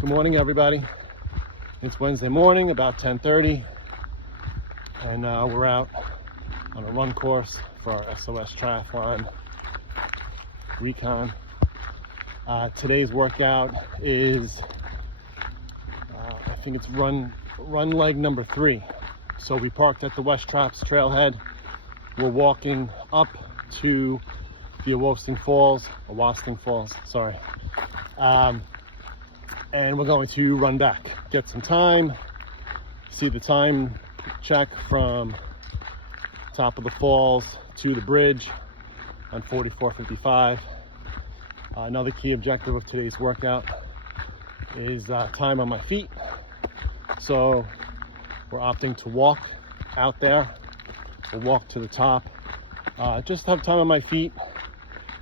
Good morning, everybody. It's Wednesday morning, about 10:30, and we're out on a run course for our SOS Triathlon Recon. Today's workout is, I think it's run leg number 3. So we parked at the West Traps trailhead. We're walking up to the Owasting Falls, sorry. And we're going to run back, get some time, see the time check from top of the falls to the bridge on 44:55. Another key objective of today's workout is time on my feet. So we're opting to walk out there. We'll walk to the top, just have time on my feet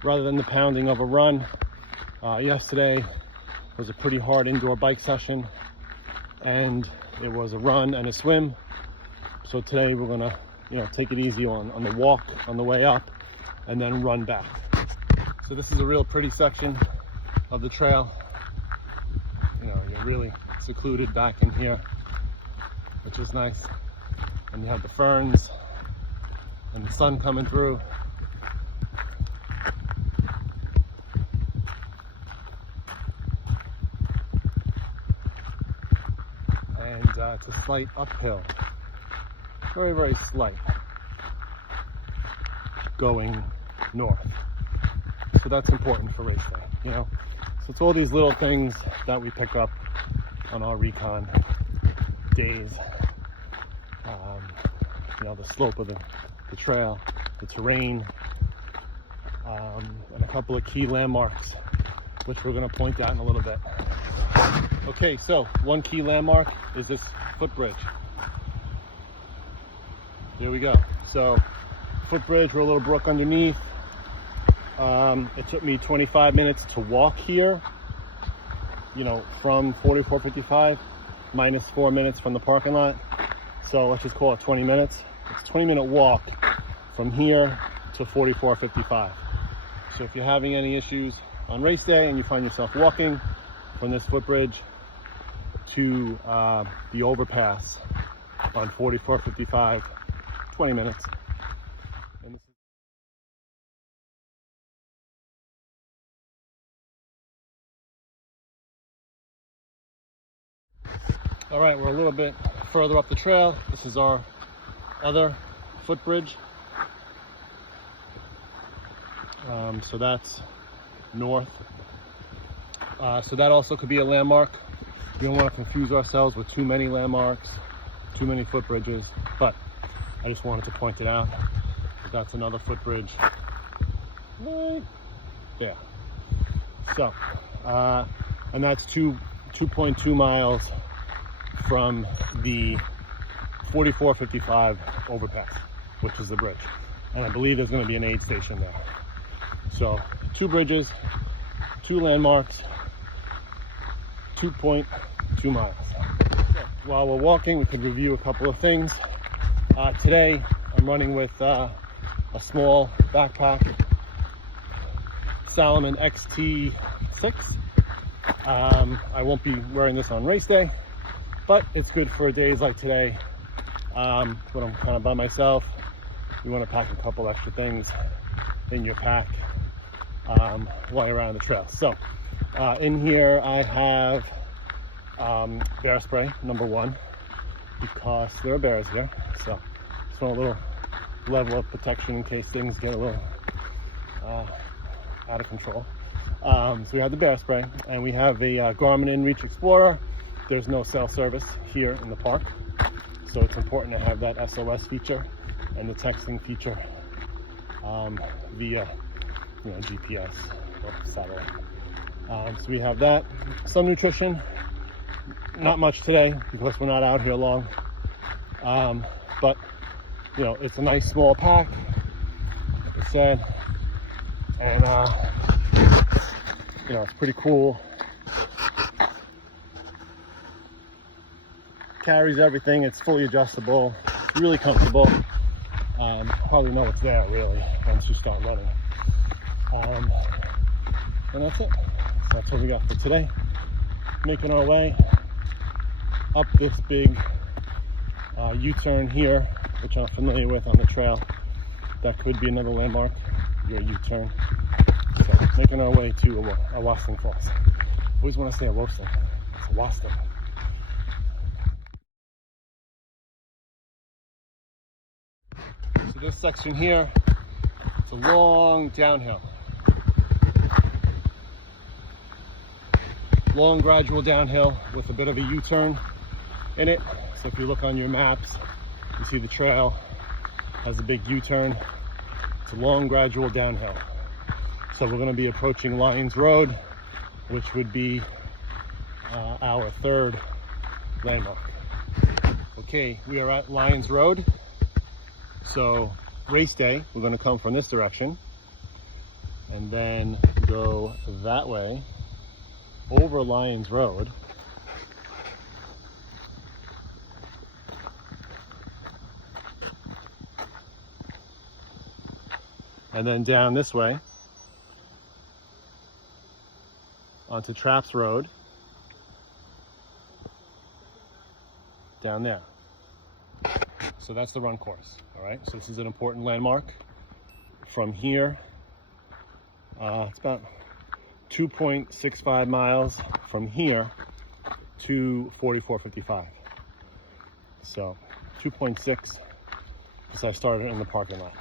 rather than the pounding of a run. Yesterday was a pretty hard indoor bike session, and it was a run and a swim. So today we're gonna, take it easy on the walk on the way up, and then run back. So this is a real pretty section of the trail. You're really secluded back in here, which is nice. And you have the ferns and the sun coming through. It's a slight uphill, very, very slight, going north. So that's important for race day, So it's all these little things that we pick up on our Recon days. The slope of the trail, the terrain, and a couple of key landmarks, which we're going to point out in a little bit. Okay, so one key landmark is this footbridge. There we go. So footbridge, we're a little brook underneath. It took me 25 minutes to walk here, from 44:55, minus 4 minutes from the parking lot. So let's just call it 20 minutes. It's a 20-minute walk from here to 44:55. So if you're having any issues on race day and you find yourself walking from this footbridge to the overpass on 44:55, 20 minutes. All right, we're a little bit further up the trail. This is our other footbridge. So that's north. So that also could be a landmark. We don't want to confuse ourselves with too many landmarks, too many footbridges, but I just wanted to point it out. That's another footbridge right there. So, and that's 2.2 miles from the 44:55 overpass, which is the bridge. And I believe there's going to be an aid station there. So 2 bridges, 2 landmarks, 2.2 miles. So while we're walking, we could review a couple of things. Today, I'm running with a small backpack, Salomon XT6. I won't be wearing this on race day, but it's good for days like today, when I'm kind of by myself. You want to pack a couple extra things in your pack while you're around the trail. So in here I have bear spray, number 1, because there are bears here. So just want a little level of protection in case things get a little out of control. So we have the bear spray, and we have a Garmin InReach Explorer. There's no cell service here in the park, so it's important to have that SOS feature and the texting feature via GPS or satellite. So we have that. Some nutrition, not much today because we're not out here long, but it's a nice small pack, like I said, and it's pretty cool. Carries everything. It's fully adjustable, really comfortable. Hardly know what's there really once you start running. And that's it. So that's what we got for today. making our way up this big U-turn here, which I'm familiar with on the trail. That could be another landmark, your U-turn. So making our way to Awasting Falls. I always want to say Awasting. It's Awasting. So this section here, it's a long downhill. Long gradual downhill with a bit of a U-turn in it. So if you look on your maps, you see the trail has a big U-turn. It's a long gradual downhill. So we're going to be approaching Lions Road, which would be our third landmark. Okay, we are at Lions Road. So race day, we're going to come from this direction and then go that way over Lions Road. And then down this way onto Traps Road, down there. So that's the run course, all right? So this is an important landmark. From here, it's about 2.65 miles from here to 4455. So 2.6, because I started in the parking lot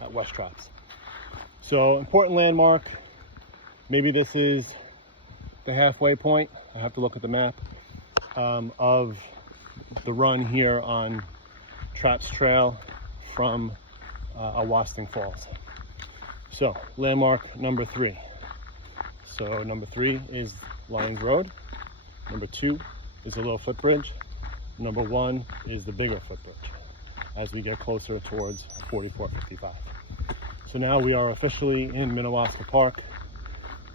at West Traps. So important landmark. Maybe this is the halfway point. I have to look at the map of the run here on Traps Trail from Awasting Falls. So landmark number 3. So number 3 is Lions Road. Number 2 is a little footbridge. Number 1 is the bigger footbridge as we get closer towards 4455. So now we are officially in Minnewaska Park,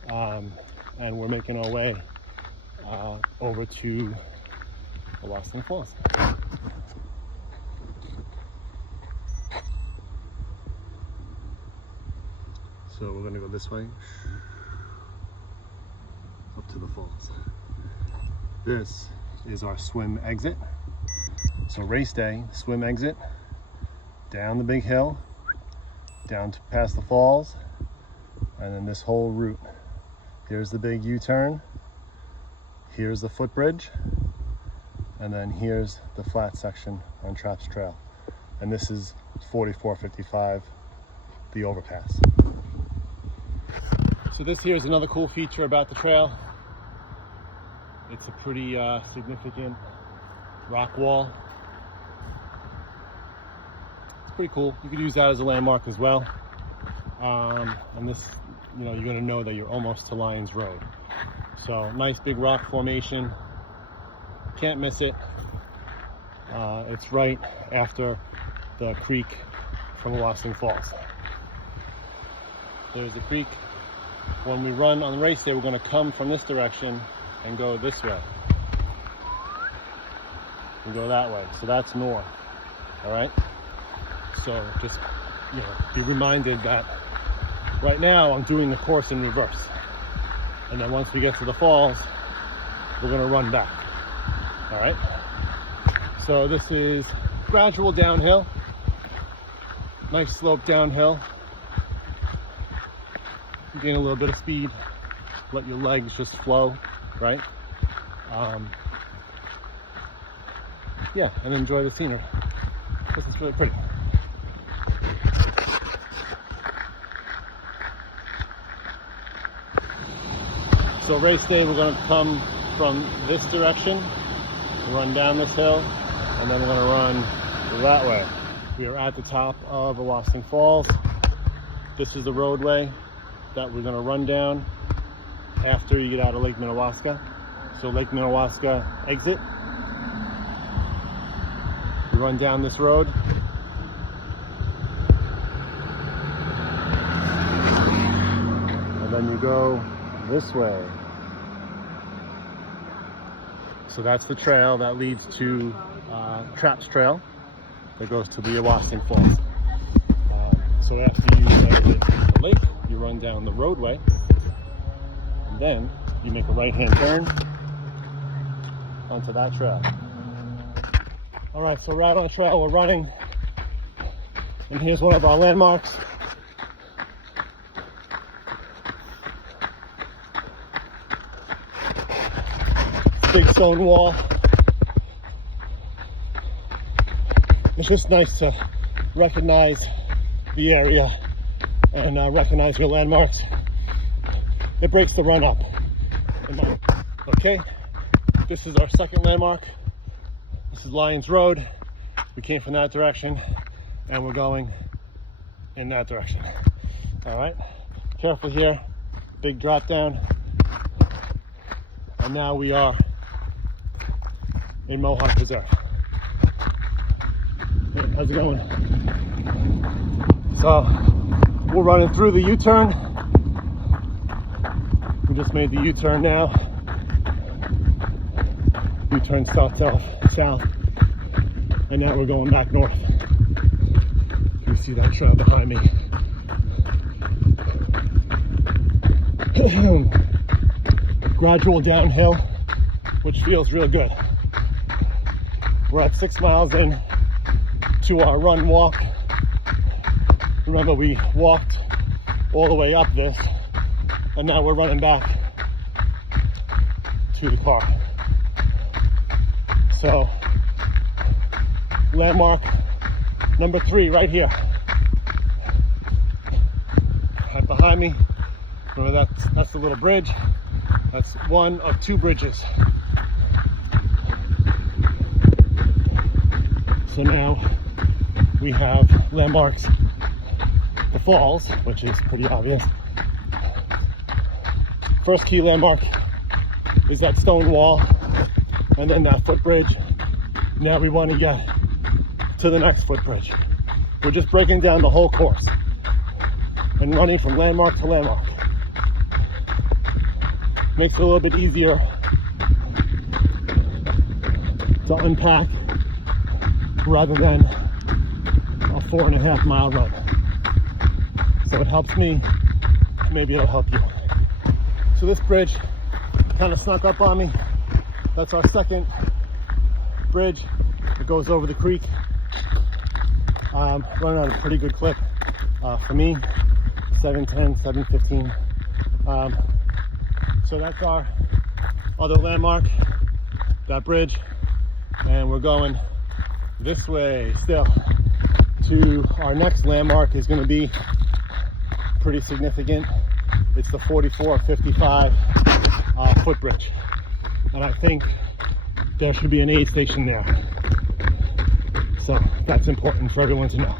and we're making our way over to Awasting Falls. So we're gonna go this way, up to the falls. This is our swim exit. So race day, swim exit, down the big hill, down to past the falls, and then this whole route. Here's the big U-turn, here's the footbridge, and then here's the flat section on Traps Trail. And this is 4455, the overpass. So this here is another cool feature about the trail. It's a pretty significant rock wall. It's pretty cool. You could use that as a landmark as well. And this, you know, you're gonna know that you're almost to Lions Road. So nice big rock formation. Can't miss it. It's right after the creek from Awasting Falls. There's the creek. When we run on the race day, we're going to come from this direction and go this way. And go that way. So that's north. All right? So just, you know, be reminded that right now I'm doing the course in reverse. And then once we get to the falls, we're going to run back. All right? So this is gradual downhill. Nice slope downhill. You gain a little bit of speed, let your legs just flow, right? Yeah, and enjoy the scenery, because it's really pretty. So race day, we're going to come from this direction, run down this hill, and then we're going to run that way. We are at the top of Awasting Falls. This is the roadway that we're going to run down after you get out of Lake Minnewaska. So Lake Minnewaska exit. You run down this road. And then you go this way. So that's the trail that leads to Traps Trail that goes to the Awasting Falls. So after you exit the lake, you run down the roadway, and then you make a right-hand turn, onto that trail. All right, so we're out on the trail, we're running, and here's one of our landmarks. Big stone wall. It's just nice to recognize the area and recognize your landmarks. It breaks the run up. Okay, this is our second landmark. This is Lions Road. We came from that direction and we're going in that direction. All right, careful here, big drop down. And now we are in Mohawk Preserve. Hey, how's it going? So we're running through the U-turn. We just made the U-turn now. U-turn starts off south, and now we're going back north. You see that trail behind me. Gradual downhill, which feels real good. We're at 6 miles in to our run walk. Remember, we walked all the way up this, and now we're running back to the car. So, landmark number 3 right here. Right behind me. Remember that's the little bridge. That's one of 2 bridges. So now we have landmarks, the falls, which is pretty obvious. First key landmark is that stone wall, and then that footbridge. Now we want to get to the next footbridge. We're just breaking down the whole course and running from landmark to landmark. Makes it a little bit easier to unpack rather than a 4.5 mile run. So it helps me, maybe it'll help you. So this bridge kind of snuck up on me. That's our second bridge. It goes over the creek. Running at a pretty good clip for me, 7:10, 7:15. So that's our other landmark, that bridge, and we're going this way still to our next landmark. Is going to be pretty significant. It's the 4455 footbridge, and I think there should be an aid station there. So that's important for everyone to know.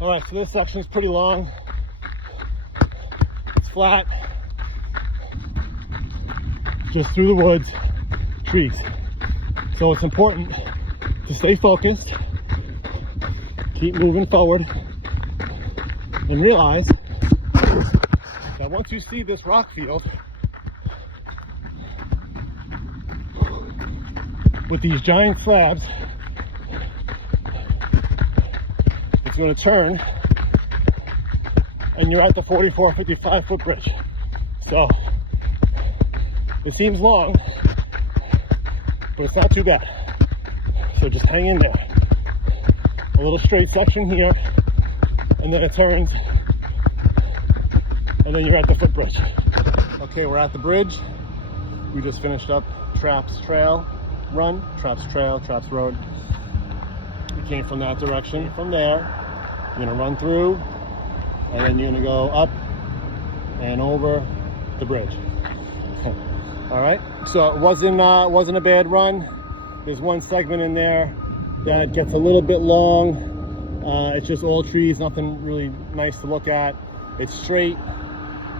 All right, so this section is pretty long. It's flat, just through the woods, trees. So it's important to stay focused, keep moving forward, and realize that once you see this rock field with these giant slabs, it's going to turn and you're at the 4455 footbridge. So it seems long, but it's not too bad. So just hang in there. A little straight section here, and then it turns, and then you're at the footbridge. Okay, we're at the bridge. We just finished up Traps Trail run, Traps Trail, Traps Road. We came from that direction. From there, you're gonna run through, and then you're gonna go up and over the bridge. All right, so it wasn't a bad run. There's one segment in there that gets a little bit long. It's just all trees, nothing really nice to look at. It's straight,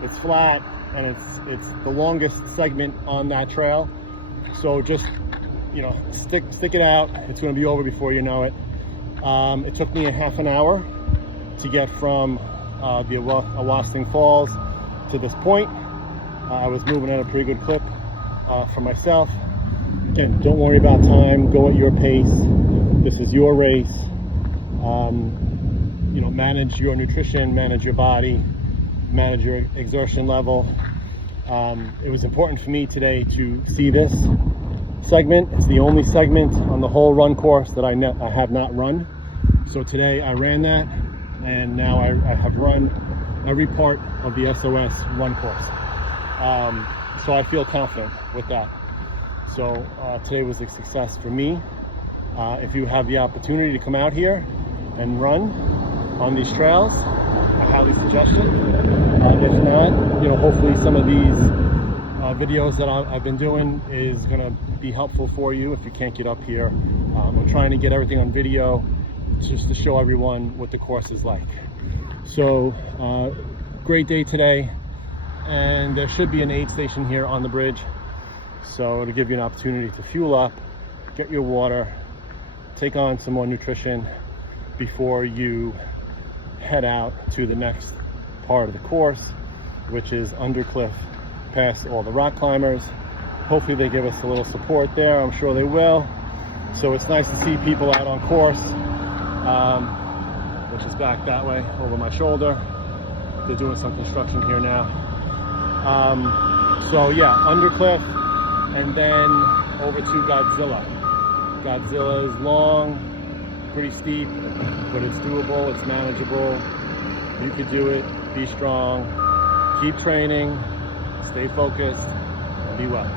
it's flat, and it's the longest segment on that trail. So just, you know, stick it out. It's going to be over before you know it. It took me a half an hour to get from the Awasting Falls to this point. I was moving at a pretty good clip for myself. Again, don't worry about time. Go at your pace. This is your race. manage your nutrition, manage your body, manage your exertion level. It was important for me today to see this segment. It's the only segment on the whole run course that I have not run. So today I ran that, and now I have run every part of the SOS run course. So I feel confident with that. So today was a success for me. If you have the opportunity to come out here and run on these trails, I highly suggest it. If not, hopefully some of these videos that I've been doing is going to be helpful for you if you can't get up here. I'm trying to get everything on video just to show everyone what the course is like. So great day today, and there should be an aid station here on the bridge, so it'll give you an opportunity to fuel up, get your water, take on some more nutrition before you head out to the next part of the course, which is Undercliff, past all the rock climbers. Hopefully they give us a little support there. I'm sure they will. So it's nice to see people out on course, which is back that way over my shoulder. They're doing some construction here now. So yeah, Undercliff, and then over to Godzilla. Godzilla is long, pretty steep, but it's doable, it's manageable. You could do it. Be strong, keep training, stay focused, and be well.